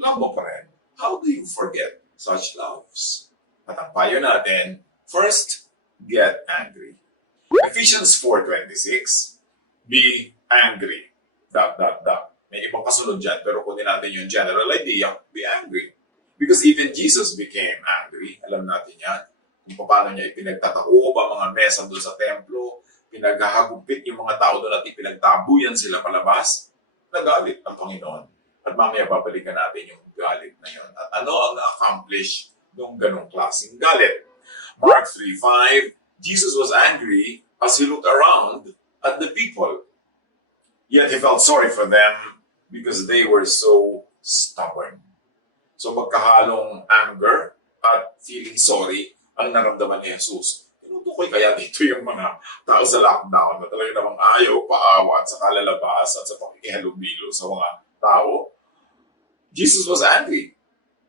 love mo pa rin. How do you forget such loves? At ang payo natin, first, get angry. Ephesians 4:26, be angry. ... May ibang kasunod dyan, pero kunin natin yung general idea, be angry. Because even Jesus became angry. Alam natin yan. Kung paano niya ipinagtataob ang mga mesa doon sa templo, pinaghahagupit yung mga tao doon at ipinagtabuyan sila palabas, nagalit ang Panginoon. At mamaya babalikan natin yung galit na yun. At ano ang na-accomplish ng ganong klaseng galit? Mark 3:5, Jesus was angry as he looked around at the people. Yet he felt sorry for them because they were so stubborn. So magkahalong anger at feeling sorry ang naramdaman ni Jesus. Tinutukoy kaya dito yung mga tao sa lockdown na talaga namang ayaw, paawa at saka lalabas at sa pakikihalubilo sa mga tao. Jesus was angry